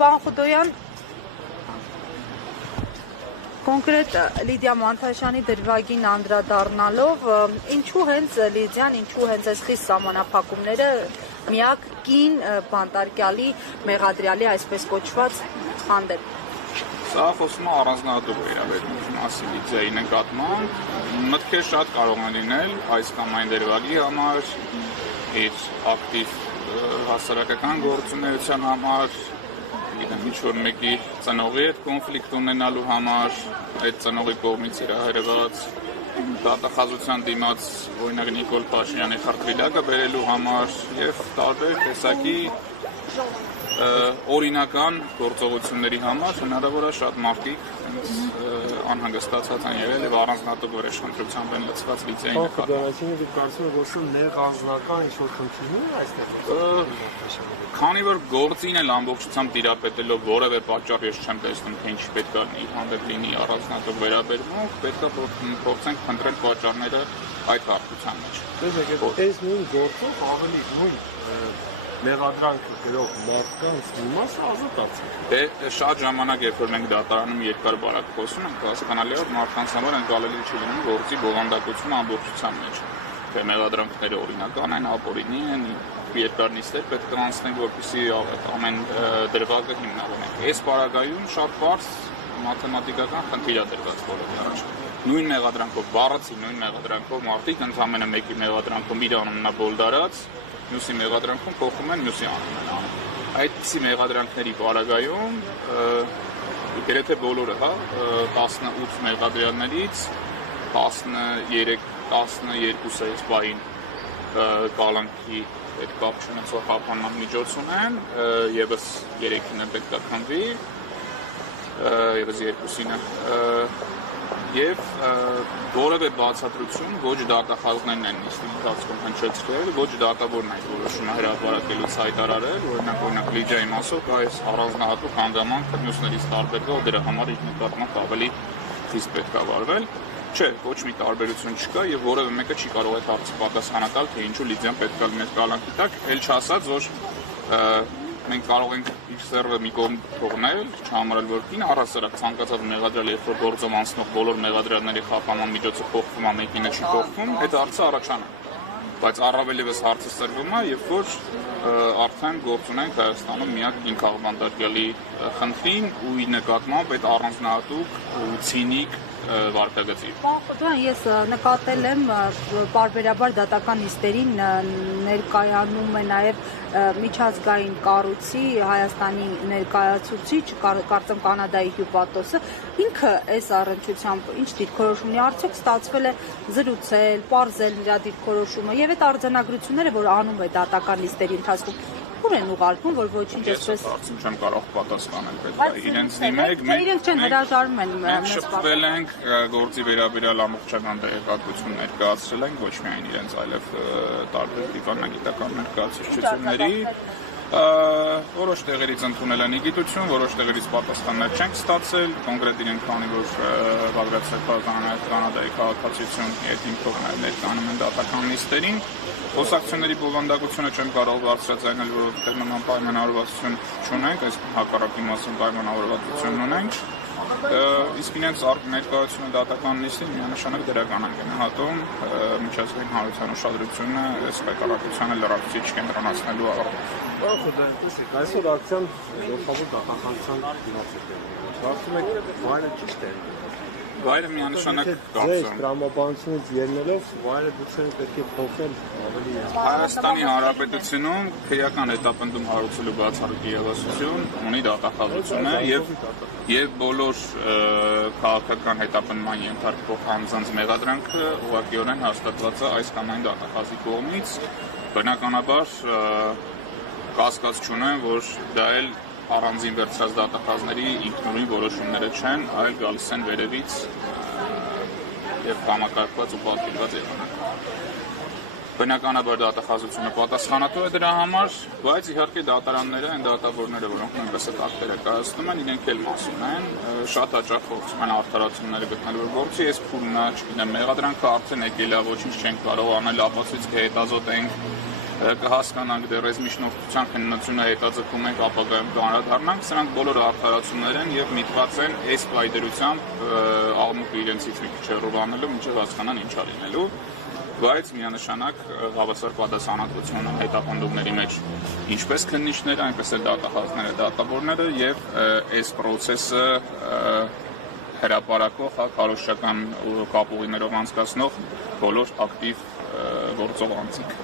Պարոն Խուդոյան, կոնկրետ Լիդիա Մանթաշյանի դրվագին անդրադառնալով, ինչու հենց Լիդիան, ինչու հենց այս խիստ սահմանափակումները միակ կին բանտարկյալի մեղադրյալի այսպես կոչված հանդեպ։ Սա խոսում է առանձնահատուկ վերաբերմունքի մասին Լիդիայի նկատմամբ, մտքեր շատ կարող են լինել այս կամ այն դրվագի համար, իր ակտիվ հասարակական գործունեության համար, ինչ-որ մեկի ծնողի հետ կոնֆլիկտ ունենալու համար, այդ ծնողի կողմից հրահրված դատախազության դիմաց օրինակ Նիկոլ Փաշինյանի խրտվիլակը բերելու համար եւ տարբեր տեսակի օրինական գործողությունների համար հնարավոր է շատ մարդիկ անհանգստացած են եղել եւ առանձնահատուկ վրեժխնդրությամբ են լցված Լիդիայի նկատմամբ։ Կարծում եք, որ ներգաղթական ինչ-որ խնդիրներ են այստեղ։ Քանի որ գործին էլ ամբողջությամբ տիրապետելով որևէ պատճառ ես չեմ տեսնում, թե ինչ պետք է իր հանդեպ լինի առանձնահատուկ վերաբերմունք, պետք է փորձենք փնտրել պատճառները այդ հարթության մեջ։ Տեսեք, այս նույն գործով ավելի նույն մեղադրանքը գրող մարդկանց մի մասը ազատացել։ Դե շատ ժամանակ երբ որ մենք դատարանում երկար բարակ խոսում ենք, հասկանալի է որ մարդկանց համար ընկալելի չի լինում գործի բովանդակությունը ամբողջության մեջ։ Թե մեղադրանքները օրինական են, ապօրինի են, երկար նիստեր պետք է անցնեն, որպեսզի ամեն դրվագը հիմնավորենք։ Այս պարագայում շատ բարձ մաթեմատիկական խնդիր է դրված բոլորի առաջ։ Նույն մեղադրանքով բառացի նույն մեղադրանքով մարդիկ ընդհանրապես մեկի մեղադրանքում իր անունն է բոլդարած, մյուսի մեղադրանքում փոխում են մյուսի անունն անում։ Այդպիսի մեղադրանքների պարագայում գրեթե բոլորը, 18 մեղադրյալներից 13-12-ը այս բային կալանքի հետ կապ չունեցող խափանման միջոց ունեն, եւս 3-ին պետք է քննվի, եւս 2-ին եւ որևէ բացատրություն ոչ դատախազներն են նիստի ընթացքում հնչեցրել, ոչ դատավորն այդ որոշումը հրապարակելուց հայտարարել, օրինակ Լիդիայի մասով կա այս առանձնահատուկ հանգամանքը մյուսներից տարբերվող դրա համար իր նկատմամբ ավելի խիստ պետք է վարվել։ Չէ, ոչ մի տարբերություն չկա եւ որևէ մեկը չի կարող այդ հարցը պատասխանատալ, թե ինչու Լիդիան պետք է լինի կալանքի տակ, ել չասած, որ մենք կարող ենք իր սերվը մի կողմ թողնել, չհամարել որ կին առհասարակ ցանկացած մեղադրյալ երբ որ գործով անցնող բոլոր մեղադրյալների խափանման միջոցը փոխվում է, մեկինը չի փոխվում, այդ հարցը առաջանում։ Բայց առավել եւս հարցը սրվում է, երբ որ արդեն գործ ունենք Հայաստանում միակ կին քաղբանտարկյալի խնդրին ու ի նկատմամբ այդ առանձնահատուկ ու ցինիկ վարկագծի։ Պարոն, ես նկատել եմ պարբերաբար դատական նիստերին ներկայանում է նաև միջազգային կառույցի Հայաստանի ներկայացուցիչ, կարծեմ Կանադայի հյուպատոսը, ինքը այս առնչությամբ ինչ դիրքորոշում ունի, արդյոք ստացվել է զրուցել, պարզել նրա դիրքորոշումը եւ այդ արձանագրությունները, որ անում է դատական նիստերի ընթացքում, ուր են ուղարկվում, որ ոչինչ այսպես չեմ կարող պատասխանել, պետք է իրենց դիմեք, իրենք չեն հրաժարվում են մենք շփվել ենք գործի վերաբերյալ ամբողջական տեղեկատվություն ներկայացրել ենք ոչ միայն իրենց, այլև տարբեր դիվանագիտական ներկայացուցիչների որոշ տեղերից ընդունել են իգիտություն, որոշ տեղերից պատասխաններ չենք ստացել, կոնկրետ իրենք քանի որ Բագրատ Սերբազյանը Կանադայի քաղաքացիություն երկինքով ներկայանում են դատական նիստերին, խոսակցությունների բովանդակությունը չեմ կարող բարձրացնել, որովհետև նման պայմանավորվածություն չունենք, այս հակառակի մասին պայմանավորվածություն ունենք, իսկ իրենց ներկայությունը դատական նիստին միանշանակ դրական են գնահատում միջազգային հանրության ուշադրությունը այս հայտարարությանը լրացուցիչ կենտրոնացնելու առումով։ Տեսեք, այսօր ակցիան գլխավոր դատախազության դիմաց է տևում։ Կարծում եք վայրը ճիշտ է։ Վայրը միանշանակ կարծում տրամաբանությունից ելնելով վայրը գուցե պետք է փոխել ավելի։ Հայաստանի Հանրապետությունում քրեական հետապնդում հարուցելու բացառիկ իրավասություն ունի դատախազությունը եւ բոլոր քաղաքական հետապնդման ենթարկվող անձանց մեղադրանքը ուղղակիորեն հաստատված է այս կամ այն դատախազի կողմից։ Բնականաբար կասկած չունեմ, որ դա էլ առանձին վերցրած դատախազների ինքնուրույն որոշումները չեն, այլ գալիս են վերևից եւ համակարգված ու պատկերված եղանակով։ Բնականաբար դատախազությունը պատասխանատու է դրա համար, բայց իհարկե դատարանները, այն դատավորները, որոնք նույնպես այդ ակտերը կայացնում են, իրենք էլ մասում են, շատ հաճախ փորձում են արդարացումները գտնել, որ գործի այս փուլն է, չգիտեմ, մեղադրանքը արդեն եկել է, ոչինչ չենք կարող անել, ապացույց կհետազոտենք, կհասկանանք դեռ այս միջնորդության քննությունը հետաձգում ենք ապագայում կանդրադառնանք, սրանք բոլորը արդարացումներ են եւ միտված են այս պայդրությամբ աղմուկը իրենցից մի քիչ հեռուանելու, մինչեւ հասկանան ինչա լինելու, բայց միանշանակ հավասար պատասխանատվություն ունեն հետապնդողների մեջ ինչպես քննիչները, այնպես էլ դատախազները, դատավորները եւ այս process-ը հրապարակող, քարոզչական կապուղիներով անցկացնող բոլոր ակտիվ գործող անձինք։